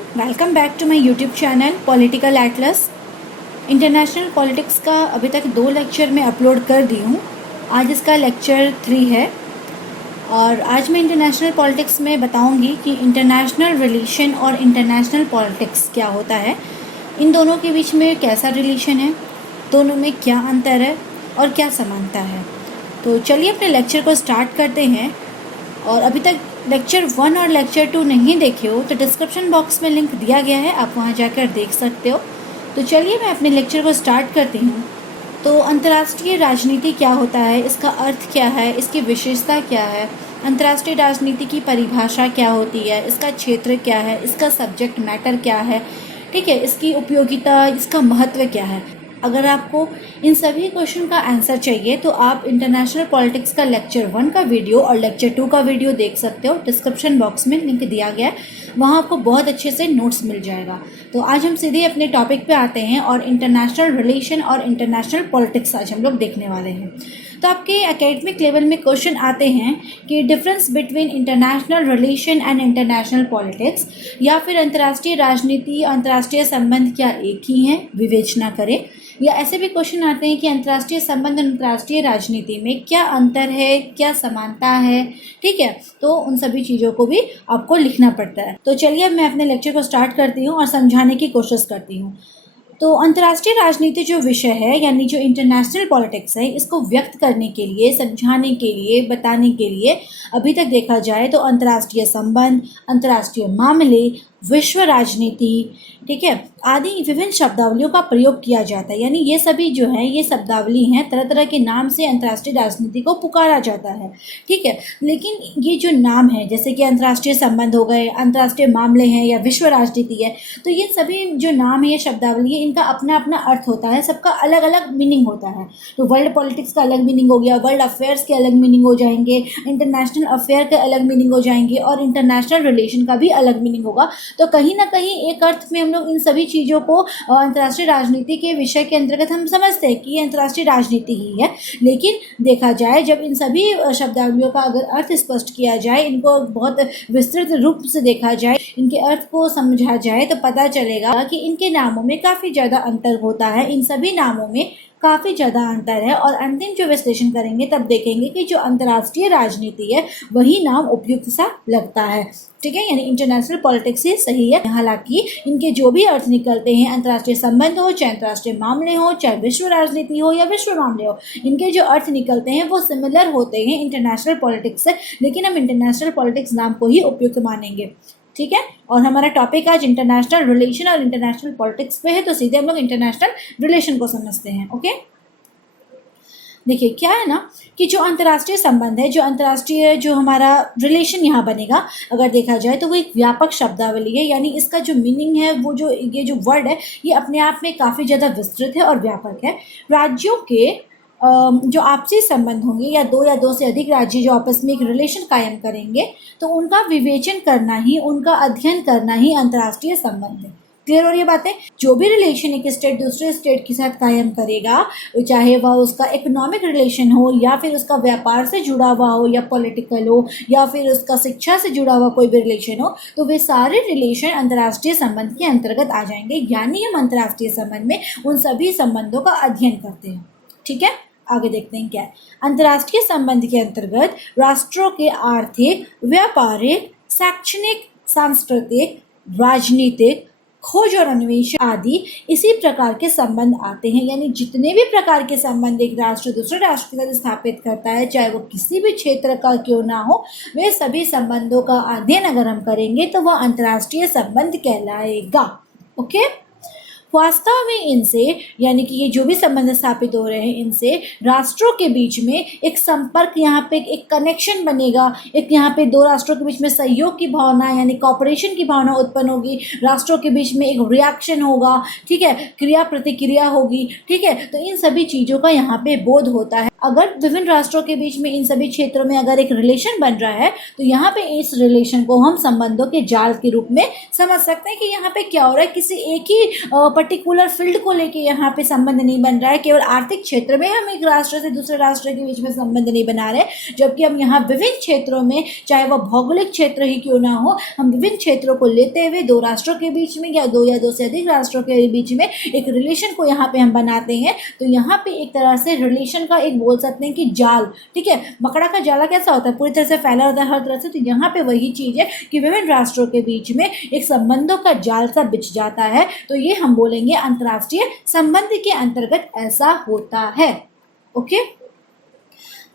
Welcome back to my YouTube channel political atlas. International politics का अभी तक 2 lecture मैं अपलोड कर दी हूँ। आज इसका लेक्चर 3 है और आज मैं इंटरनेशनल पॉलिटिक्स में बताऊँगी कि इंटरनेशनल रिलेशन और इंटरनेशनल पॉलिटिक्स क्या होता है, इन दोनों के बीच में कैसा रिलेशन है, दोनों में क्या अंतर है और क्या समानता है। तो चलिए अपने लेक्चर को स्टार्ट करते हैं। और अभी तक लेक्चर 1 और लेक्चर 2 नहीं देखे हो तो डिस्क्रिप्शन बॉक्स में लिंक दिया गया है, आप वहां जाकर देख सकते हो। तो चलिए मैं अपने लेक्चर को स्टार्ट करती हूँ। तो अंतर्राष्ट्रीय राजनीति क्या होता है, इसका अर्थ क्या है, इसकी विशेषता क्या है, अंतर्राष्ट्रीय राजनीति की परिभाषा क्या होती है, इसका क्षेत्र क्या है, इसका सब्जेक्ट मैटर क्या है, ठीक है, इसकी उपयोगिता, इसका महत्व क्या है। अगर आपको इन सभी क्वेश्चन का आंसर चाहिए तो आप इंटरनेशनल पॉलिटिक्स का लेक्चर 1 का वीडियो और लेक्चर 2 का वीडियो देख सकते हो। डिस्क्रिप्शन बॉक्स में लिंक दिया गया है, वहाँ आपको बहुत अच्छे से नोट्स मिल जाएगा। तो आज हम सीधे अपने टॉपिक पे आते हैं और इंटरनेशनल रिलेशन और इंटरनेशनल पॉलिटिक्स आज हम लोग देखने वाले हैं। तो आपके एकेडमिक लेवल में क्वेश्चन आते हैं कि difference between international relation and international politics, या फिर अंतर्राष्ट्रीय राजनीति अंतर्राष्ट्रीय संबंध क्या एक ही हैं, विवेचना करें। या ऐसे भी क्वेश्चन आते हैं कि अंतर्राष्ट्रीय संबंध और अंतर्राष्ट्रीय राजनीति में क्या अंतर है, क्या समानता है, ठीक है। तो उन सभी चीज़ों को भी आपको लिखना पड़ता है। तो चलिए अब मैं अपने लेक्चर को स्टार्ट करती हूँ और समझाने की कोशिश करती हूँ। तो अंतर्राष्ट्रीय राजनीति जो विषय है, यानी जो इंटरनेशनल पॉलिटिक्स है, इसको व्यक्त करने के लिए, समझाने के लिए, बताने के लिए अभी तक देखा जाए तो अंतर्राष्ट्रीय संबंध, अंतर्राष्ट्रीय मामले, विश्व राजनीति, ठीक है, आदि विभिन्न शब्दावलियों का प्रयोग किया जाता है। यानी ये सभी जो है ये शब्दावली हैं, तरह तरह के नाम से अंतर्राष्ट्रीय राजनीति को पुकारा जाता है, ठीक है। लेकिन ये जो नाम है, जैसे कि अंतर्राष्ट्रीय संबंध हो गए, अंतर्राष्ट्रीय मामले हैं या विश्व राजनीति है, तो ये सभी जो नाम है, ये शब्दावली है, इनका अपना अपना अर्थ होता है, सबका अलग अलग मीनिंग होता है। तो वर्ल्ड पॉलिटिक्स का अलग मीनिंग हो गया, वर्ल्ड अफेयर्स के अलग मीनिंग हो जाएंगे, इंटरनेशनल अफेयर के अलग मीनिंग हो जाएंगे और इंटरनेशनल रिलेशन का भी अलग मीनिंग होगा। तो कहीं ना कहीं एक अर्थ में हम लोग इन सभी चीज़ों को अंतर्राष्ट्रीय राजनीति के विषय के अंतर्गत हम समझते हैं कि ये अंतर्राष्ट्रीय राजनीति ही है। लेकिन देखा जाए, जब इन सभी शब्दावलियों का अगर अर्थ स्पष्ट किया जाए, इनको बहुत विस्तृत रूप से देखा जाए, इनके अर्थ को समझा जाए, तो पता चलेगा कि इनके नामों में काफ़ी ज़्यादा अंतर होता है। इन सभी नामों में काफ़ी ज़्यादा अंतर है और अंतिम जो विश्लेषण करेंगे तब देखेंगे कि जो अंतर्राष्ट्रीय राजनीति है वही नाम उपयुक्त सा लगता है, ठीक है। यानी इंटरनेशनल पॉलिटिक्स ही सही है। हालांकि इनके जो भी अर्थ निकलते हैं, अंतर्राष्ट्रीय संबंध हो, चाहे अंतर्राष्ट्रीय मामले हो, चाहे विश्व राजनीति हो या विश्व मामले हो, इनके जो अर्थ निकलते हैं वो सिमिलर होते हैं इंटरनेशनल पॉलिटिक्स से। लेकिन हम इंटरनेशनल पॉलिटिक्स नाम को ही उपयुक्त मानेंगे, ठीक है। और हमारा टॉपिक आज इंटरनेशनल रिलेशन और इंटरनेशनल पॉलिटिक्स पे है, तो सीधे हम लोग इंटरनेशनल रिलेशन को समझते हैं। ओके, देखिए क्या है ना कि जो अंतर्राष्ट्रीय संबंध है, जो अंतर्राष्ट्रीय जो हमारा रिलेशन यहाँ बनेगा, अगर देखा जाए तो वो एक व्यापक शब्दावली है। यानी इसका जो मीनिंग है, वो जो ये जो वर्ड है, ये अपने आप में काफ़ी ज़्यादा विस्तृत है और व्यापक है। राज्यों के जो आपसी संबंध होंगे या दो से अधिक राज्य जो आपस में एक रिलेशन कायम करेंगे, तो उनका विवेचन करना ही, उनका अध्ययन करना ही अंतर्राष्ट्रीय संबंध है। क्लियर हो रही है बातें। जो भी रिलेशन एक स्टेट दूसरे स्टेट के साथ कायम करेगा, चाहे वह उसका इकोनॉमिक रिलेशन हो या फिर उसका व्यापार से जुड़ा हुआ हो या पॉलिटिकल हो या फिर उसका शिक्षा से जुड़ा हुआ कोई भी रिलेशन हो, तो वे सारे रिलेशन अंतर्राष्ट्रीय संबंध के अंतर्गत आ जाएंगे। यानी हम अंतर्राष्ट्रीय संबंध में उन सभी संबंधों का अध्ययन करते हैं, ठीक है। आगे देखते हैं क्या है। अंतर्राष्ट्रीय संबंध के अंतर्गत राष्ट्रों के आर्थिक, व्यापारिक, शैक्षणिक, सांस्कृतिक, राजनीतिक, खोज और अन्वेषण आदि इसी प्रकार के संबंध आते हैं। यानी जितने भी प्रकार के संबंध एक राष्ट्र दूसरे राष्ट्र के साथ स्थापित करता है, चाहे वो किसी भी क्षेत्र का क्यों ना हो, वे सभी संबंधों का अध्ययन अगर हम करेंगे तो वह अंतर्राष्ट्रीय संबंध कहलाएगा। ओके, वास्तव में इनसे, यानी कि ये जो भी संबंध स्थापित हो रहे हैं, इनसे राष्ट्रों के बीच में एक संपर्क, यहाँ पे एक कनेक्शन बनेगा, एक यहाँ पे दो राष्ट्रों के बीच में सहयोग की भावना यानी कॉपरेशन की भावना उत्पन्न होगी, राष्ट्रों के बीच में एक रिएक्शन होगा, ठीक है, क्रिया प्रतिक्रिया होगी, ठीक है। तो इन सभी चीज़ों का यहाँ पे बोध होता है। अगर विभिन्न राष्ट्रों के बीच में इन सभी क्षेत्रों में अगर एक रिलेशन बन रहा है तो यहाँ पे इस रिलेशन को हम संबंधों के जाल के रूप में समझ सकते हैं कि यहाँ पे क्या हो रहा है। किसी एक ही पर्टिकुलर फील्ड को लेके यहाँ पे संबंध नहीं बन रहा है, केवल आर्थिक क्षेत्र में हम एक राष्ट्र से दूसरे राष्ट्र के बीच में संबंध नहीं बना रहे, जबकि हम यहाँ विभिन्न क्षेत्रों में, चाहे वह भौगोलिक क्षेत्र ही क्यों ना हो, हम विभिन्न क्षेत्रों को लेते हुए दो राष्ट्रों के बीच में या दो से अधिक राष्ट्रों के बीच में एक रिलेशन को यहाँ पे हम बनाते हैं। तो यहाँ पे एक तरह से रिलेशन का एक बोल सकते हैं कि जाल, ठीक है। मकड़ा का जाला कैसा होता है, पूरी तरह से फैला होता है हर तरह से। तो यहाँ पे वही चीज है कि विभिन्न राष्ट्रों के बीच में एक संबंधों का जाल सा बिछ जाता है। तो ये हम बोलेंगे अंतर्राष्ट्रीय संबंध के अंतर्गत ऐसा होता है। ओके,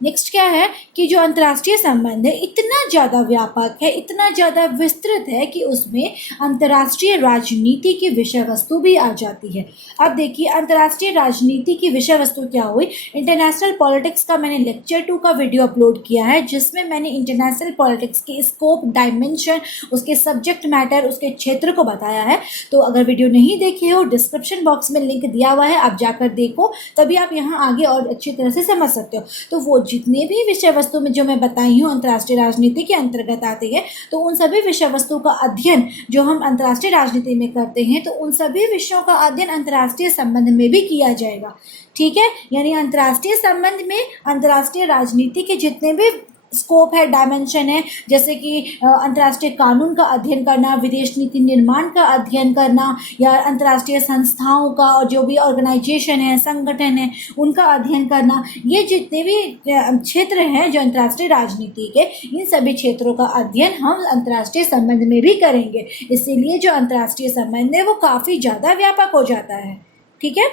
नेक्स्ट क्या है कि जो अंतर्राष्ट्रीय संबंध है इतना ज़्यादा व्यापक है, इतना ज़्यादा विस्तृत है कि उसमें अंतर्राष्ट्रीय राजनीति की विषय वस्तु भी आ जाती है। अब देखिए अंतर्राष्ट्रीय राजनीति की विषय वस्तु क्या हुई। इंटरनेशनल पॉलिटिक्स का मैंने लेक्चर 2 का वीडियो अपलोड किया है, जिसमें मैंने इंटरनेशनल पॉलिटिक्स के स्कोप, डायमेंशन, उसके सब्जेक्ट मैटर, उसके क्षेत्र को बताया है। तो अगर वीडियो नहीं देखे हो, डिस्क्रिप्शन बॉक्स में लिंक दिया हुआ है, आप जाकर देखो, तभी आप यहाँ आगे और अच्छी तरह से समझ सकते हो। तो वो जितने भी विषय वस्तु में जो मैं बताई हूँ अंतर्राष्ट्रीय राजनीति के अंतर्गत आती है, तो उन सभी विषय वस्तु का अध्ययन जो हम अंतर्राष्ट्रीय राजनीति में करते हैं, तो उन सभी विषयों का अध्ययन अंतर्राष्ट्रीय संबंध में भी किया जाएगा। ठीक है, यानी अंतर्राष्ट्रीय संबंध में अंतर्राष्ट्रीय राजनीति के जितने भी स्कोप है, डायमेंशन है, जैसे कि अंतर्राष्ट्रीय कानून का अध्ययन करना, विदेश नीति निर्माण का अध्ययन करना, या अंतर्राष्ट्रीय संस्थाओं का और जो भी ऑर्गेनाइजेशन है, संगठन है, उनका अध्ययन करना, ये जितने भी क्षेत्र हैं जो अंतर्राष्ट्रीय राजनीति के, इन सभी क्षेत्रों का अध्ययन हम अंतर्राष्ट्रीय संबंध में भी करेंगे। इसीलिए जो अंतर्राष्ट्रीय संबंध है वो काफ़ी ज़्यादा व्यापक हो जाता है। ठीक है,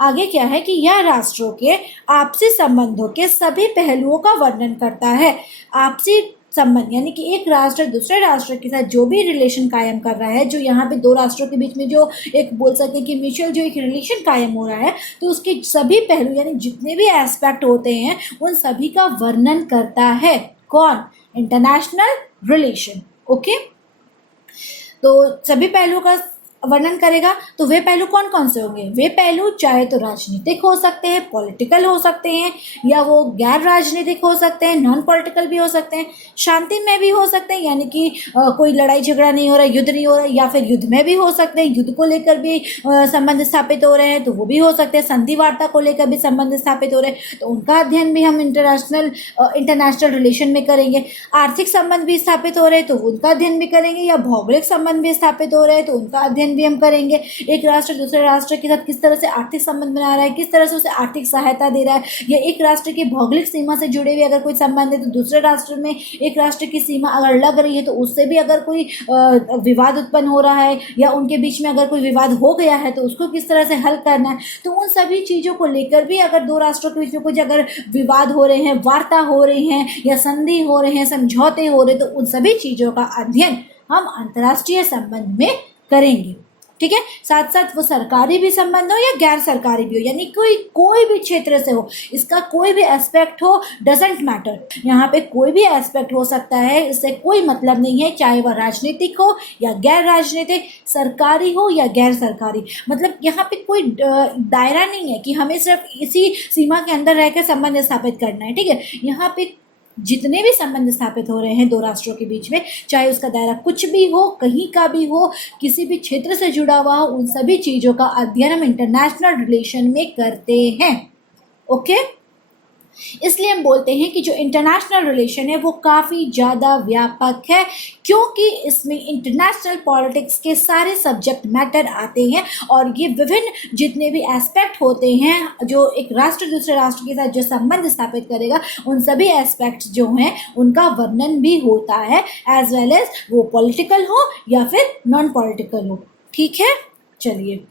आगे क्या है कि यह राष्ट्रों के आपसी संबंधों के सभी पहलुओं का वर्णन करता है। आपसी संबंध यानी कि एक राष्ट्र दूसरे राष्ट्र के साथ जो भी रिलेशन कायम कर रहा है, जो यहाँ पे दो राष्ट्रों के बीच में जो एक बोल सके कि म्यूचुअल जो एक रिलेशन कायम हो रहा है, तो उसके सभी पहलू यानी जितने भी एस्पेक्ट होते हैं उन सभी का वर्णन करता है। कौन? International relation. ओके, तो सभी पहलुओं का वर्णन करेगा। तो वे पहलू कौन कौन से होंगे? वे पहलू चाहे तो राजनीतिक हो सकते हैं, पॉलिटिकल हो सकते हैं, या वो गैर राजनीतिक हो सकते हैं, नॉन पॉलिटिकल भी हो सकते हैं, शांति में भी हो सकते हैं, यानी कि कोई लड़ाई झगड़ा नहीं हो रहा, युद्ध नहीं हो रहा, या फिर युद्ध में भी हो सकते हैं, युद्ध को लेकर भी संबंध स्थापित हो रहे हैं तो वो भी हो सकते हैं, संधि वार्ता को लेकर भी संबंध स्थापित हो रहे हैं तो उनका अध्ययन भी हम इंटरनेशनल रिलेशन में करेंगे। आर्थिक संबंध भी स्थापित हो रहे हैं तो उनका अध्ययन भी करेंगे, या भौगोलिक संबंध भी स्थापित हो रहे हैं तो उनका अध्ययन भी हम करेंगे। एक राष्ट्र दूसरे राष्ट्र के साथ किस तरह से आर्थिक संबंध बना रहा है, किस तरह से उसे आर्थिक सहायता दे रहा है, या एक राष्ट्र की भौगोलिक सीमा से जुड़े हुए अगर कोई संबंध है तो दूसरे राष्ट्र में एक राष्ट्र की सीमा अगर लग रही है तो उससे भी अगर कोई विवाद उत्पन्न हो रहा है, या उनके बीच में अगर कोई विवाद हो गया है तो उसको किस तरह से हल करना है। तो उन सभी चीज़ों को लेकर भी अगर दो राष्ट्रों के बीच में कुछ अगर विवाद हो रहे हैं, वार्ता हो रही हैं, या संधि हो रहे हैं, समझौते हो रहे हैं, तो उन सभी चीज़ों का अध्ययन हम अंतर्राष्ट्रीय संबंध में करेंगे। ठीक है, साथ साथ वो सरकारी भी संबंध हो या गैर सरकारी भी हो, यानी कोई भी क्षेत्र से हो, इसका कोई भी एस्पेक्ट हो, डजेंट मैटर। यहाँ पे कोई भी एस्पेक्ट हो सकता है, इससे कोई मतलब नहीं है, चाहे वह राजनीतिक हो या गैर राजनीतिक, सरकारी हो या गैर सरकारी। मतलब यहाँ पे कोई दायरा नहीं है कि हमें सिर्फ इसी सीमा के अंदर रहकर संबंध स्थापित करना है। ठीक है, यहाँ पे जितने भी संबंध स्थापित हो रहे हैं दो राष्ट्रों के बीच में, चाहे उसका दायरा कुछ भी हो, कहीं का भी हो, किसी भी क्षेत्र से जुड़ा हुआ हो, उन सभी चीज़ों का अध्ययन हम इंटरनेशनल रिलेशन में करते हैं। ओके, इसलिए हम बोलते हैं कि जो इंटरनेशनल रिलेशन है वो काफ़ी ज़्यादा व्यापक है, क्योंकि इसमें इंटरनेशनल पॉलिटिक्स के सारे सब्जेक्ट मैटर आते हैं, और ये विभिन्न जितने भी एस्पेक्ट होते हैं जो एक राष्ट्र दूसरे राष्ट्र के साथ जो संबंध स्थापित करेगा, उन सभी एस्पेक्ट्स जो हैं उनका वर्णन भी होता है, एज वेल एज वो पॉलिटिकल हो या फिर नॉन पॉलिटिकल हो। ठीक है, चलिए,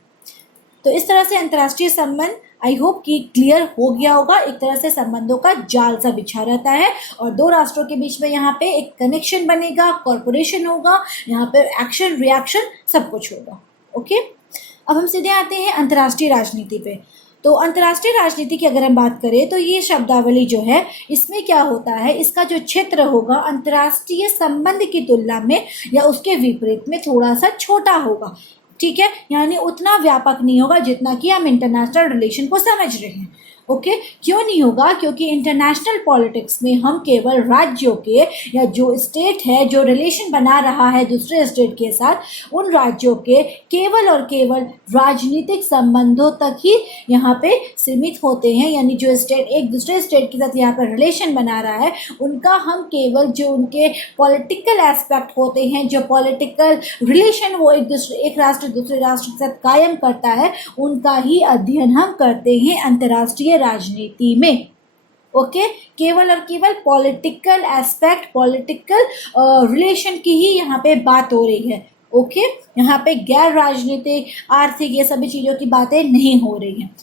तो इस तरह से अंतर्राष्ट्रीय संबंध आई होप कि क्लियर हो गया होगा। एक तरह से संबंधों का जाल सा बिछा रहता है, और दो राष्ट्रों के बीच में यहाँ पे एक कनेक्शन बनेगा, कॉर्पोरेशन होगा, यहाँ पे एक्शन रिएक्शन सब कुछ होगा। ओके, अब हम सीधे आते हैं अंतर्राष्ट्रीय राजनीति पे। तो अंतर्राष्ट्रीय राजनीति की अगर हम बात करें तो ये शब्दावली जो है इसमें क्या होता है, इसका जो क्षेत्र होगा अंतर्राष्ट्रीय संबंध की तुलना में या उसके विपरीत में थोड़ा सा छोटा होगा। ठीक है, यानी उतना व्यापक नहीं होगा जितना कि हम इंटरनेशनल रिलेशन को समझ रहे हैं। ओके क्यों नहीं होगा? क्योंकि इंटरनेशनल पॉलिटिक्स में हम केवल राज्यों के या जो स्टेट है जो रिलेशन बना रहा है दूसरे स्टेट के साथ, उन राज्यों के केवल और केवल राजनीतिक संबंधों तक ही यहाँ पे सीमित होते हैं। यानी जो स्टेट एक दूसरे स्टेट के साथ यहाँ पर रिलेशन बना रहा है, उनका हम केवल जो उनके पॉलिटिकल एस्पेक्ट होते हैं, जो पॉलिटिकल रिलेशन वो एक राष्ट्र दूसरे राष्ट्र के साथ कायम करता है, उनका ही अध्ययन हम करते हैं अंतर्राष्ट्रीय राजनीति में। ओके केवल और केवल पॉलिटिकल एस्पेक्ट, पॉलिटिकल रिलेशन की ही यहाँ पे बात हो रही है। ओके यहाँ पे गैर राजनीतिक, आर्थिक, ये सभी चीज़ों की बातें नहीं हो रही हैं।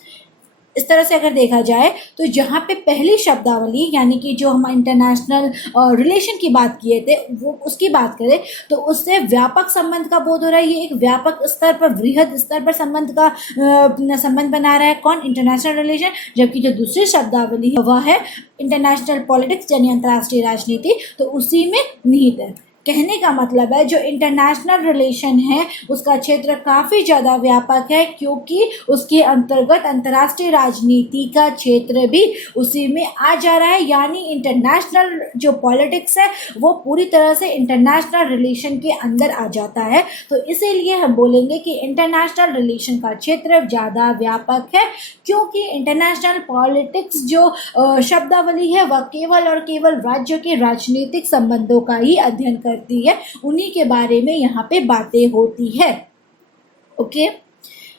इस तरह से अगर देखा जाए तो जहाँ पे पहली शब्दावली यानी कि जो हम इंटरनेशनल रिलेशन की बात किए थे वो उसकी बात करें तो उससे व्यापक संबंध का बोध हो रहा है। ये एक व्यापक स्तर पर, वृहद स्तर पर संबंध बना रहा है। कौन? International relation. जबकि जो दूसरी शब्दावली है वह है इंटरनेशनल पॉलिटिक्स यानी अंतर्राष्ट्रीय राजनीति, तो उसी में निहित है। कहने का मतलब है जो इंटरनेशनल रिलेशन है उसका क्षेत्र काफ़ी ज़्यादा व्यापक है, क्योंकि उसके अंतर्गत अंतर्राष्ट्रीय राजनीति का क्षेत्र भी उसी में आ जा रहा है। यानी इंटरनेशनल जो पॉलिटिक्स है वो पूरी तरह से इंटरनेशनल रिलेशन के अंदर आ जाता है। तो इसीलिए हम बोलेंगे कि इंटरनेशनल रिलेशन का क्षेत्र ज़्यादा व्यापक है, क्योंकि इंटरनेशनल पॉलिटिक्स जो शब्दावली है वह केवल और केवल राज्यों के राजनीतिक संबंधों का ही अध्ययन करती है, उन्हीं के बारे में यहाँ पे बातें होती है। ओके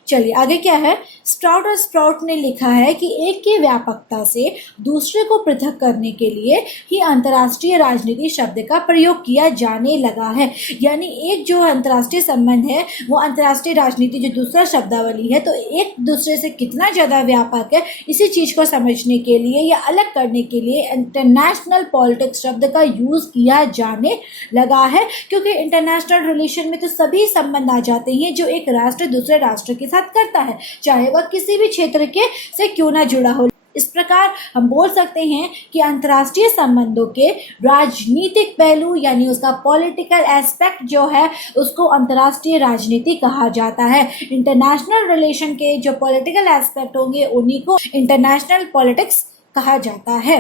चलिए आगे क्या है। स्ट्राउट और स्प्राउट ने लिखा है कि एक की व्यापकता से दूसरे को पृथक करने के लिए ही अंतर्राष्ट्रीय राजनीति शब्द का प्रयोग किया जाने लगा है। यानी एक जो अंतर्राष्ट्रीय संबंध है वो अंतर्राष्ट्रीय राजनीति जो दूसरा शब्दावली है, तो एक दूसरे से कितना ज़्यादा व्यापक है इसी चीज़ को समझने के लिए या अलग करने के लिए इंटरनेशनल पॉलिटिक्स शब्द का यूज़ किया जाने लगा है। क्योंकि इंटरनेशनल रिलेशन में तो सभी संबंध आ जाते हैं जो एक राष्ट्र दूसरे राष्ट्र के साथ करता है, चाहे वह किसी भी क्षेत्र के से क्यों ना जुड़ा हो। इस प्रकार हम बोल सकते हैं कि अंतर्राष्ट्रीय संबंधों के राजनीतिक पहलू यानी उसका पॉलिटिकल एस्पेक्ट जो है उसको अंतर्राष्ट्रीय राजनीति कहा जाता है। इंटरनेशनल रिलेशन के जो पॉलिटिकल एस्पेक्ट होंगे उन्हीं को इंटरनेशनल पॉलिटिक्स कहा जाता है।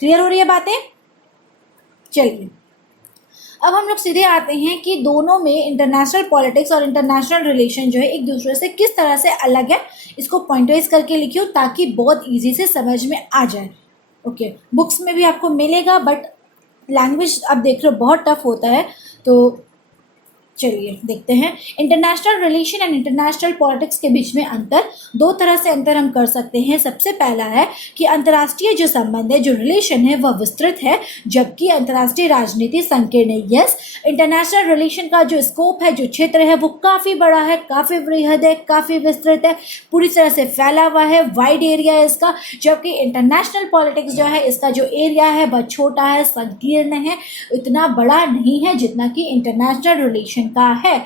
क्लियर हो रही है बातें? चलिए अब हम लोग सीधे आते हैं कि दोनों में इंटरनेशनल पॉलिटिक्स और इंटरनेशनल रिलेशन जो है एक दूसरे से किस तरह से अलग है। इसको पॉइंट वाइज करके लिखियो ताकि बहुत इजी से समझ में आ जाए। ओके बुक्स में भी आपको मिलेगा, बट लैंग्वेज आप देख रहे हो बहुत टफ होता है। तो चलिए देखते हैं international relation and international politics के बीच में अंतर। दो तरह से अंतर हम कर सकते हैं। सबसे पहला है कि अंतर्राष्ट्रीय जो संबंध है, जो रिलेशन है वह विस्तृत है, जबकि अंतर्राष्ट्रीय राजनीति संकीर्ण है। यस, इंटरनेशनल रिलेशन का जो स्कोप है, जो क्षेत्र है वो काफ़ी बड़ा है, काफ़ी वृहद है, काफ़ी विस्तृत है, पूरी तरह से फैला हुआ है, वाइड एरिया है इसका। जबकि इंटरनेशनल पॉलिटिक्स जो है इसका जो एरिया है वह छोटा है, संकीर्ण है, इतना बड़ा नहीं है जितना कि इंटरनेशनल रिलेशन का है।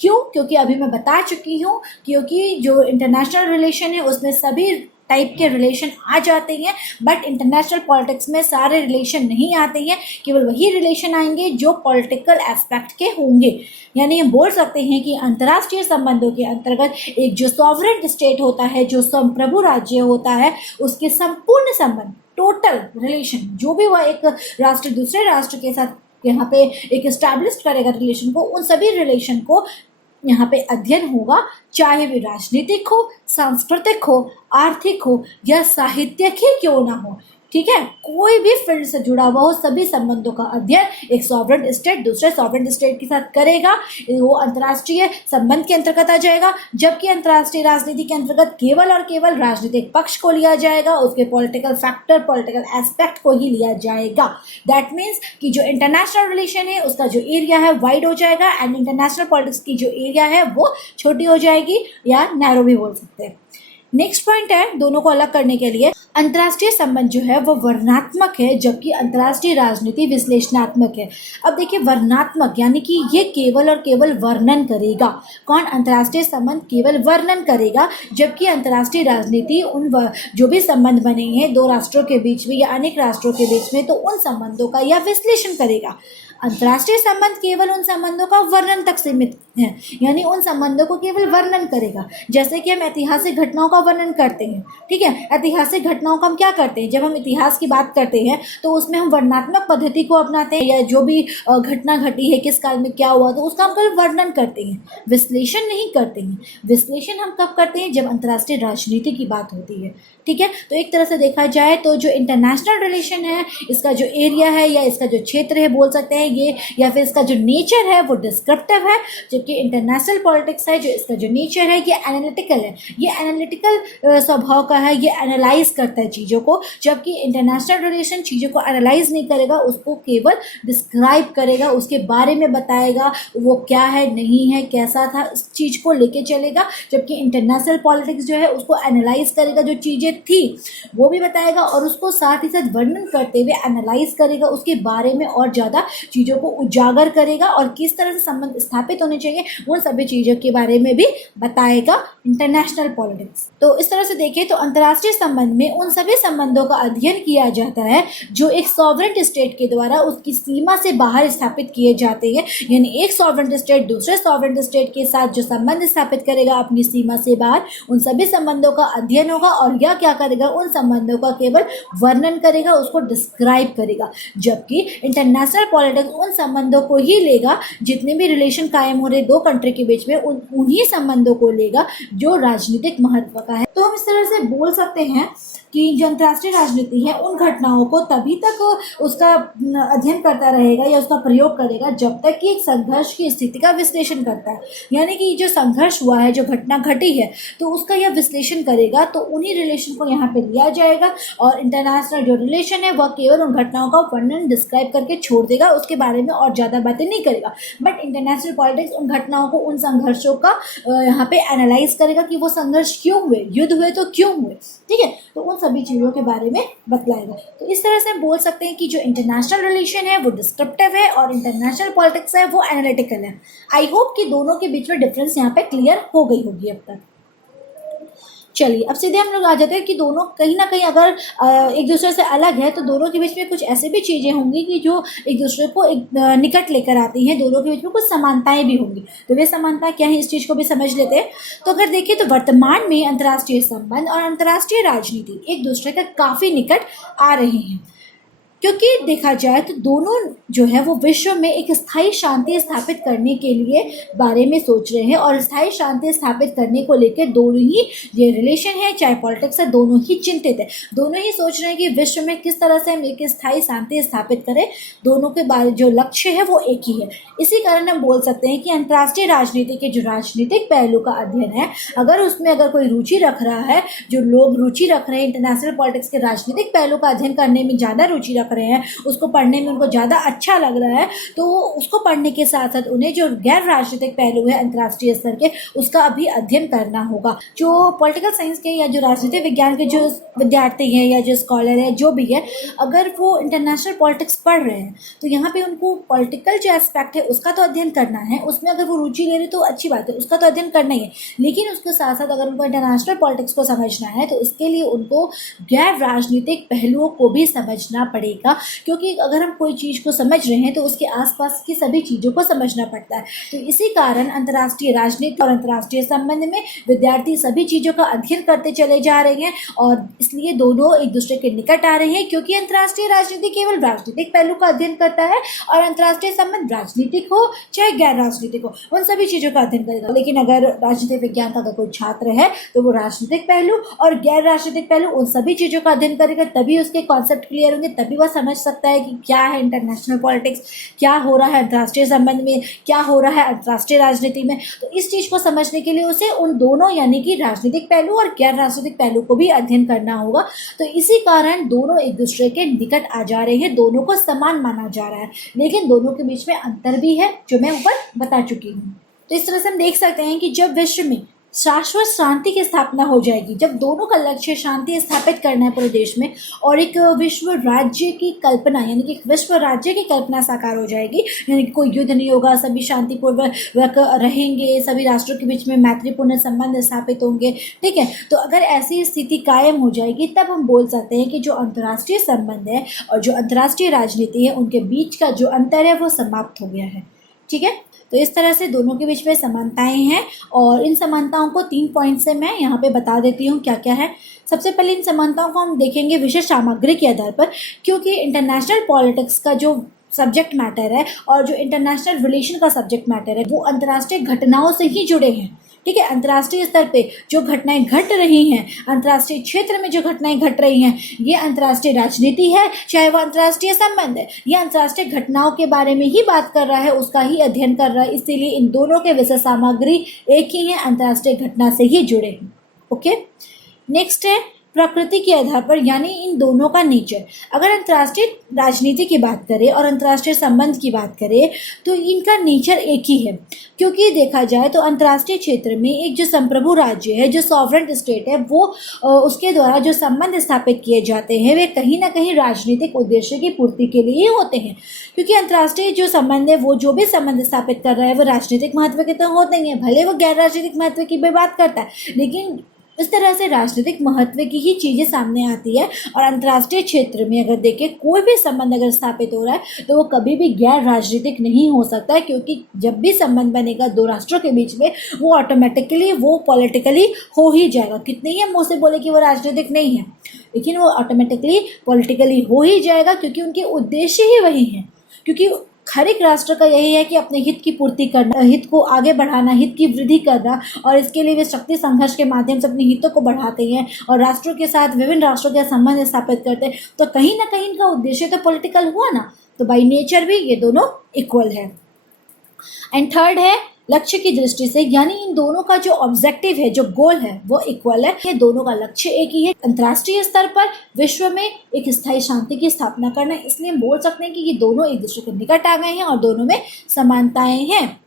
क्यों? क्योंकि अभी मैं बता चुकी हूँ, क्योंकि जो इंटरनेशनल रिलेशन है उसमें सभी टाइप के रिलेशन आ जाते हैं, बट इंटरनेशनल पॉलिटिक्स में सारे रिलेशन नहीं आते हैं, केवल वही रिलेशन आएंगे जो पॉलिटिकल एस्पेक्ट के होंगे। यानी हम बोल सकते हैं कि अंतर्राष्ट्रीय संबंधों के अंतर्गत एक जो सॉवरेन स्टेट होता है, जो संप्रभु राज्य होता है, उसके संपूर्ण संबंध, टोटल रिलेशन, जो भी वह एक राष्ट्र दूसरे राष्ट्र के साथ यहाँ पे एक एस्टैब्लिश करेगा रिलेशन को, उन सभी रिलेशन को यहाँ पे अध्ययन होगा, चाहे वे राजनीतिक हो, सांस्कृतिक हो, आर्थिक हो या साहित्यिक ही क्यों ना हो। ठीक है, कोई भी फील्ड से जुड़ा हुआ हो, सभी संबंधों का अध्ययन एक सॉवरेन स्टेट दूसरे सॉवरेन स्टेट के साथ करेगा, वो अंतर्राष्ट्रीय संबंध के अंतर्गत आ जाएगा। जबकि अंतर्राष्ट्रीय राजनीति के अंतर्गत केवल और केवल राजनीतिक पक्ष को लिया जाएगा, उसके पॉलिटिकल फैक्टर, पॉलिटिकल एस्पेक्ट को ही लिया जाएगा। दैट मीन्स कि जो इंटरनेशनल रिलेशन है उसका जो एरिया है वाइड हो जाएगा, एंड इंटरनेशनल पॉलिटिक्स की जो एरिया है वो छोटी हो जाएगी, या नैरो भी बोल सकते हैं। नेक्स्ट पॉइंट है दोनों को अलग करने के लिए, अंतर्राष्ट्रीय संबंध जो है वो वर्णनात्मक है, जबकि अंतर्राष्ट्रीय राजनीति विश्लेषणात्मक है। अब देखिए वर्णनात्मक यानी कि ये केवल और केवल वर्णन करेगा। कौन? अंतर्राष्ट्रीय संबंध केवल वर्णन करेगा, जबकि अंतर्राष्ट्रीय राजनीति उन जो भी संबंध बने हैं दो राष्ट्रों के बीच में या अनेक राष्ट्रों के बीच में, तो उन संबंधों का यह विश्लेषण करेगा। अंतर्राष्ट्रीय संबंध केवल उन संबंधों का वर्णन तक सीमित है, यानी उन संबंधों को केवल वर्णन करेगा। जैसे कि हम ऐतिहासिक घटनाओं का वर्णन करते हैं, ठीक है, ऐतिहासिक घटनाओं का हम क्या करते हैं, जब हम इतिहास की बात करते हैं तो उसमें हम वर्णनात्मक पद्धति को अपनाते हैं, या जो भी घटना घटी है किस काल में क्या हुआ तो उसका हम केवल वर्णन करते हैं, विश्लेषण नहीं करते हैं। विश्लेषण हम कब करते हैं, जब अंतर्राष्ट्रीय राजनीति की बात होती है, ठीक है। तो एक तरह से देखा जाए तो जो इंटरनेशनल रिलेशन है, इसका जो एरिया है या इसका जो क्षेत्र है बोल सकते हैं ये, या फिर इसका जो नेचर है वो डिस्क्रिप्टिव है, जबकि इंटरनेशनल पॉलिटिक्स है जो इसका जो नेचर है ये एनालिटिकल है, ये एनालिटिकल स्वभाव का है, ये एनालाइज करता है चीज़ों को, जबकि इंटरनेशनल रिलेशन चीज़ों को एनालाइज नहीं करेगा, उसको केवल डिस्क्राइब करेगा, उसके बारे में बताएगा वो क्या है नहीं है कैसा था इस चीज़ को लेके चलेगा। जबकि इंटरनेशनल पॉलिटिक्स जो है उसको एनालाइज करेगा, जो चीज़ें थी वो भी बताएगा और उसको साथ ही साथ वर्णन करते हुए एनालाइज करेगा, उसके बारे में और ज़्यादा चीज़ों को उजागर करेगा और किस तरह से संबंध स्थापित होने चाहिए उन सभी चीज़ों के बारे में भी बताएगा इंटरनेशनल पॉलिटिक्स। तो इस तरह से देखें तो अंतर्राष्ट्रीय संबंध में उन सभी संबंधों का अध्ययन किया जाता है जो एक सॉवरेन स्टेट के द्वारा उसकी सीमा से बाहर स्थापित किए जाते हैं, यानी एक सॉवरेन स्टेट दूसरे सॉवरेन स्टेट के साथ जो संबंध स्थापित करेगा अपनी सीमा से बाहर, उन सभी संबंधों का अध्ययन होगा और यह क्या करेगा, उन संबंधों का केवल वर्णन करेगा, उसको डिस्क्राइब करेगा। जबकि इंटरनेशनल पॉलिटिक्स उन संबंधों को ही लेगा, जितने भी रिलेशन कायम हो रहे दो कंट्री के बीच में उन्हीं संबंधों को लेगा जो राजनीतिक महत्व का है। तो हम इस तरह से बोल सकते हैं कि जो अंतर्राष्ट्रीय राजनीति है उन घटनाओं को तभी तक उसका अध्ययन करता रहेगा या उसका प्रयोग करेगा जब तक कि एक संघर्ष की स्थिति का विश्लेषण करता है, यानी कि जो संघर्ष हुआ है, जो घटना घटी है तो उसका यह विश्लेषण करेगा, तो उन्हीं रिलेशन को यहाँ पे लिया जाएगा और इंटरनेशनल जो रिलेशन है वह केवल उन घटनाओं का वर्णन डिस्क्राइब करके छोड़ देगा, उसके बारे में और ज़्यादा बातें नहीं करेगा। बट इंटरनेशनल पॉलिटिक्स उन घटनाओं को, उन संघर्षों का यहाँ पे एनालाइज करेगा कि वो संघर्ष क्यों हुए, युद्ध हुए तो क्यों हुए, ठीक है, तो उन सभी चीज़ों के बारे में बतलाएगा। तो इस तरह से हम बोल सकते हैं कि जो इंटरनेशनल रिलेशन है वो डिस्क्रिप्टिव है और इंटरनेशनल पॉलिटिक्स है वो एनालिटिकल है। आई होप कि दोनों के बीच में डिफरेंस यहाँ पे क्लियर हो गई होगी अब तक। चलिए अब सीधे हम लोग आ जाते हैं कि दोनों कहीं ना कहीं अगर एक दूसरे से अलग है तो दोनों के बीच में कुछ ऐसे भी चीज़ें होंगी कि जो एक दूसरे को एक निकट लेकर आती हैं, दोनों के बीच में कुछ समानताएं भी होंगी। तो वे समानताएं क्या है इस चीज़ को भी समझ लेते हैं। तो अगर देखें तो वर्तमान में अंतर्राष्ट्रीय संबंध और अंतर्राष्ट्रीय राजनीति एक दूसरे के काफ़ी निकट आ रहे हैं, क्योंकि देखा जाए तो दोनों जो है वो विश्व में एक स्थायी शांति स्थापित करने के लिए बारे में सोच रहे हैं और स्थायी शांति स्थापित करने को लेकर दोनों ही ये रिलेशन है चाहे पॉलिटिक्स है दोनों ही चिंतित है। दोनों ही सोच रहे हैं कि विश्व में किस तरह से हम एक स्थायी शांति स्थापित करें, दोनों के बारे जो लक्ष्य है वो एक ही है। इसी कारण हम बोल सकते हैं कि अंतर्राष्ट्रीय राजनीति के जो राजनीतिक पहलू का अध्ययन है, अगर उसमें अगर कोई रुचि रख रहा है, जो लोग रुचि रख रहे हैं इंटरनेशनल पॉलिटिक्स के राजनीतिक पहलू का अध्ययन करने में ज़्यादा रुचि रख रहे हैं, उसको पढ़ने में उनको ज़्यादा अच्छा लग रहा है, तो उसको पढ़ने के साथ साथ उन्हें जो गैर राजनीतिक पहलू है अंतर्राष्ट्रीय स्तर के उसका भी अध्ययन करना होगा। जो पॉलिटिकल साइंस के या जो राजनीतिक विज्ञान के जो विद्यार्थी हैं या जो स्कॉलर है जो भी है, अगर वो इंटरनेशनल पॉलिटिक्स पढ़ रहे हैं तो यहाँ पे उनको पॉलिटिकल जो एस्पेक्ट है उसका तो अध्ययन करना है, उसमें अगर वो रुचि ले रहे तो अच्छी बात है, उसका तो अध्ययन करना ही है। लेकिन उसके साथ साथ अगर उनको इंटरनेशनल पॉलिटिक्स को समझना है तो इसके लिए उनको गैर राजनीतिक पहलुओं को भी समझना पड़ेगा, क्योंकि अगर हम कोई चीज़ को समझ रहे हैं तो उसके आसपास की सभी चीज़ों को समझना पड़ता है। तो इसी कारण अंतर्राष्ट्रीय राजनीति और अंतर्राष्ट्रीय संबंध में विद्यार्थी सभी चीज़ों का अध्ययन करते चले जा रहे हैं और इसलिए दोनों एक दूसरे के निकट आ रहे हैं, क्योंकि अंतर्राष्ट्रीय राजनीति केवल राजनीतिक पहलू का अध्ययन करता है और अंतर्राष्ट्रीय संबंध राजनीतिक हो चाहे गैर राजनीतिक हो उन सभी चीज़ों का अध्ययन करेगा। लेकिन अगर राजनीतिक विज्ञान का अगर कोई छात्र है तो वो राजनीतिक पहलू और गैर राजनीतिक पहलू उन सभी चीज़ों का अध्ययन करेगा, तभी उसके कॉन्सेप्ट क्लियर होंगे, तभी वह समझ सकता है कि क्या है इंटरनेशनल पॉलिटिक्स, क्या हो रहा है अंतर्राष्ट्रीय संबंध में, क्या हो रहा है अंतर्राष्ट्रीय राजनीति में। तो इस चीज़ को समझने के लिए उसे उन दोनों यानी कि राजनीतिक पहलू और गैर राजनीतिक पहलू को भी अध्ययन करना होगा। तो इसी कारण दोनों एक दूसरे के निकट आ जा रहे हैं, दोनों को समान माना जा रहा है, लेकिन दोनों के बीच में अंतर भी है जो मैं ऊपर बता चुकी हूँ। तो इस तरह से हम देख सकते हैं कि जब विश्व में शाश्वत शांति की स्थापना हो जाएगी। जब दोनों का लक्ष्य शांति स्थापित करना है पूरे देश में और एक विश्व राज्य की कल्पना, यानी कि विश्व राज्य की कल्पना साकार हो जाएगी, यानी कि कोई युद्ध नहीं होगा, सभी शांतिपूर्वक रहेंगे, सभी राष्ट्रों के बीच में मैत्रीपूर्ण संबंध स्थापित होंगे। ठीक है, तो अगर ऐसी स्थिति कायम हो जाएगी तब हम बोल सकते हैं कि जो अंतर्राष्ट्रीय संबंध है और जो अंतर्राष्ट्रीय राजनीति है उनके बीच का जो अंतर है वो समाप्त हो गया है। ठीक है, तो इस तरह से दोनों के बीच में समानताएं हैं और इन समानताओं को 3 पॉइंट से मैं यहाँ पे बता देती हूँ क्या क्या है। सबसे पहले इन समानताओं को हम देखेंगे विषय सामग्री के आधार पर, क्योंकि इंटरनेशनल पॉलिटिक्स का जो सब्जेक्ट मैटर है और जो इंटरनेशनल रिलेशन का सब्जेक्ट मैटर है वो अंतर्राष्ट्रीय घटनाओं से ही जुड़े हैं। ठीक है, अंतर्राष्ट्रीय स्तर पे जो घटनाएं घट रही हैं, अंतर्राष्ट्रीय क्षेत्र में जो घटनाएं घट रही हैं, ये अंतर्राष्ट्रीय राजनीति है, चाहे वो अंतर्राष्ट्रीय संबंध है, ये अंतर्राष्ट्रीय घटनाओं के बारे में ही बात कर रहा है, उसका ही अध्ययन कर रहा है। इसीलिए इन दोनों के विषय सामग्री एक ही है, अंतर्राष्ट्रीय घटना से ही जुड़े हैं। ओके, नेक्स्ट है प्रकृति के आधार पर, यानी इन दोनों का नेचर। अगर अंतर्राष्ट्रीय राजनीति की बात करें और अंतर्राष्ट्रीय संबंध की बात करें तो इनका नेचर एक ही है, क्योंकि देखा जाए तो अंतर्राष्ट्रीय क्षेत्र में एक जो संप्रभु राज्य है, जो सॉवरेन स्टेट है, वो उसके द्वारा जो संबंध स्थापित किए जाते हैं वे कहीं ना कहीं राजनीतिक उद्देश्य की पूर्ति के लिए होते हैं। क्योंकि अंतर्राष्ट्रीय जो संबंध है, वो जो भी संबंध स्थापित कर रहा है वो राजनीतिक महत्व के तो होते ही हैं, भले वो गैर राजनीतिक महत्व की भी बात करता है, लेकिन इस तरह से राजनीतिक महत्व की ही चीज़ें सामने आती है। और अंतर्राष्ट्रीय क्षेत्र में अगर देखें कोई भी संबंध अगर स्थापित हो रहा है तो वो कभी भी गैर राजनीतिक नहीं हो सकता है, क्योंकि जब भी संबंध बनेगा दो राष्ट्रों के बीच में वो ऑटोमेटिकली वो पॉलिटिकली हो ही जाएगा। कितने ही हम मुँह से बोले कि वो राजनीतिक नहीं है, लेकिन वो ऑटोमेटिकली पॉलिटिकली हो ही जाएगा, क्योंकि उनके उद्देश्य ही वही हैं। क्योंकि हर एक राष्ट्र का यही है कि अपने हित की पूर्ति करना, हित को आगे बढ़ाना, हित की वृद्धि करना, और इसके लिए वे शक्ति संघर्ष के माध्यम से अपने हितों को बढ़ाते हैं और राष्ट्रों के साथ, विभिन्न राष्ट्रों के संबंध स्थापित करते हैं। तो कहीं ना कहीं इनका उद्देश्य तो पॉलिटिकल हुआ ना, तो बाई नेचर भी ये दोनों इक्वल है। एंड थर्ड है लक्ष्य की दृष्टि से, यानी इन दोनों का जो ऑब्जेक्टिव है, जो गोल है, वो इक्वल है। ये दोनों का लक्ष्य एक ही है, अंतर्राष्ट्रीय स्तर पर विश्व में एक स्थायी शांति की स्थापना करना। इसलिए हम बोल सकते हैं कि ये दोनों एक दूसरे के निकट आ गए हैं और दोनों में समानताएं हैं।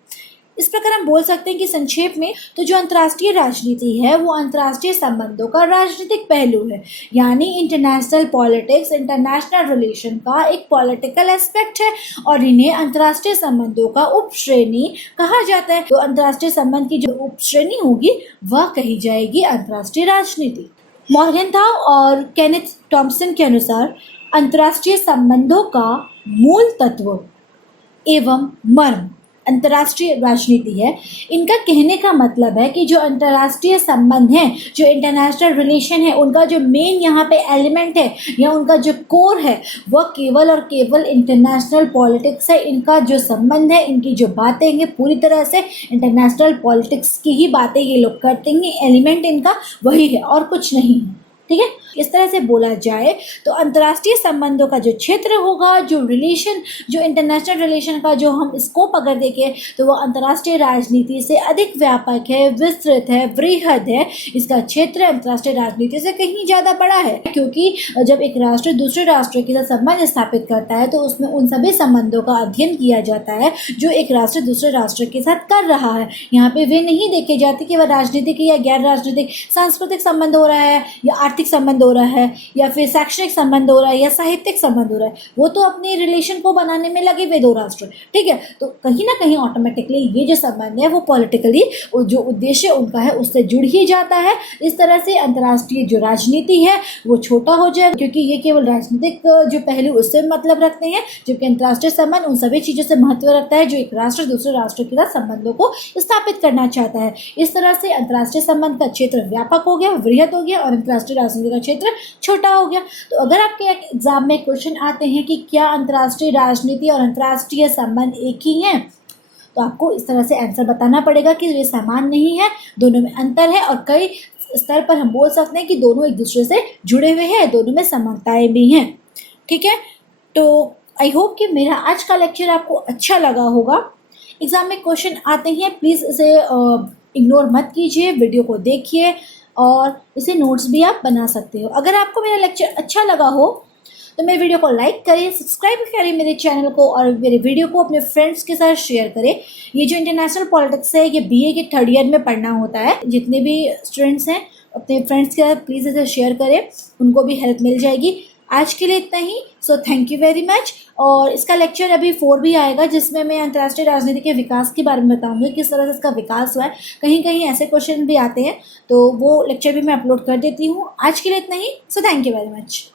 इस प्रकार हम बोल सकते हैं कि संक्षेप में तो जो अंतर्राष्ट्रीय राजनीति है वो अंतर्राष्ट्रीय संबंधों का राजनीतिक पहलू है, यानी इंटरनेशनल पॉलिटिक्स, इंटरनेशनल रिलेशन का एक पॉलिटिकल एस्पेक्ट है और इन्हें अंतर्राष्ट्रीय संबंधों का उपश्रेणी कहा जाता है। तो अंतर्राष्ट्रीय संबंध की जो उपश्रेणी होगी वह कही जाएगी अंतर्राष्ट्रीय राजनीति। मॉर्गेनथाउ और केनेथ टॉम्पसन के अनुसार अंतर्राष्ट्रीय संबंधों का मूल तत्व एवं मर्म अंतर्राष्ट्रीय राजनीति है। इनका कहने का मतलब है कि जो अंतर्राष्ट्रीय संबंध हैं, जो इंटरनेशनल रिलेशन है, उनका जो मेन यहाँ पे एलिमेंट है या उनका जो कोर है वह केवल और केवल इंटरनेशनल पॉलिटिक्स है। इनका जो संबंध है, इनकी जो बातें हैं, पूरी तरह से इंटरनेशनल पॉलिटिक्स की ही बातें ये लोग करते हैं। एलिमेंट इनका वही है और कुछ नहीं है। ठीक है, इस तरह से बोला जाए तो अंतर्राष्ट्रीय संबंधों का जो क्षेत्र होगा, जो रिलेशन, जो इंटरनेशनल रिलेशन का जो हम स्कोप अगर देखें तो वो अंतर्राष्ट्रीय राजनीति से अधिक व्यापक है, विस्तृत है, वृहद है। इसका क्षेत्र अंतर्राष्ट्रीय राजनीति से कहीं ज़्यादा बड़ा है, क्योंकि जब एक राष्ट्र दूसरे राष्ट्र के साथ संबंध स्थापित करता है तो उसमें उन सभी संबंधों का अध्ययन किया जाता है जो एक राष्ट्र दूसरे राष्ट्र के साथ कर रहा है। यहाँ पे वे नहीं देखे जाते कि वह राजनीतिक या गैर राजनीतिक, सांस्कृतिक संबंध हो रहा है या आर्थिक संबंध हो रहा है या फिर शैक्षणिक संबंध हो रहा है या साहित्यिक संबंध हो रहा है। वो तो अपने रिलेशन को बनाने में लगे हुए दो राष्ट्र। ठीक है, तो कहीं ना कहीं ऑटोमेटिकली ये जो संबंध है वो पॉलिटिकली जो उद्देश्य उनका है उससे जुड़ ही जाता है। इस तरह से अंतर्राष्ट्रीय जो राजनीति है वो छोटा हो जाएगा, क्योंकि ये केवल राजनीतिक जो पहलू उससे मतलब रखते हैं, जबकि अंतर्राष्ट्रीय संबंध उन सभी चीज़ों से महत्व रखता है जो एक राष्ट्र दूसरे राष्ट्र के साथ संबंधों को स्थापित करना चाहता है। इस तरह से अंतर्राष्ट्रीय संबंध का क्षेत्र व्यापक हो गया, वृहद हो गया, और अंतर्राष्ट्रीय राजनीति का क्षेत्र छोटा हो गया। तो अगर आपके एग्जाम में क्वेश्चन आते हैं कि क्या अंतर्राष्ट्रीय राजनीति और अंतर्राष्ट्रीय संबंध एक ही हैं, तो आपको इस तरह से आंसर बताना पड़ेगा कि ये समान नहीं है, दोनों में अंतर है, और कई स्तर पर हम बोल सकते हैं कि दोनों एक दूसरे से जुड़े हुए हैं, दोनों में समानताएं भी हैं। ठीक है, तो आई होप कि मेरा आज का लेक्चर आपको अच्छा लगा होगा। एग्जाम में क्वेश्चन आते हैं, प्लीज़ इसे इग्नोर मत कीजिए, वीडियो को देखिए और इसे नोट्स भी आप बना सकते हो। अगर आपको मेरा लेक्चर अच्छा लगा हो तो मेरे वीडियो को लाइक करें, सब्सक्राइब करें मेरे चैनल को और मेरे वीडियो को अपने फ्रेंड्स के साथ शेयर करें। ये जो इंटरनेशनल पॉलिटिक्स है ये BA के 3rd ईयर में पढ़ना होता है। जितने भी स्टूडेंट्स हैं अपने फ्रेंड्स के साथ प्लीज़ इसे शेयर करें, उनको भी हेल्प मिल जाएगी। आज के लिए इतना ही। So thank you very much. और इसका लेक्चर अभी 4 भी आएगा जिसमें मैं अंतर्राष्ट्रीय राजनीति के विकास के बारे में बताऊंगी, किस तरह से इसका विकास हुआ है। कहीं कहीं ऐसे क्वेश्चन भी आते हैं तो वो लेक्चर भी मैं अपलोड कर देती हूँ। आज के लिए इतना ही। So thank you very much.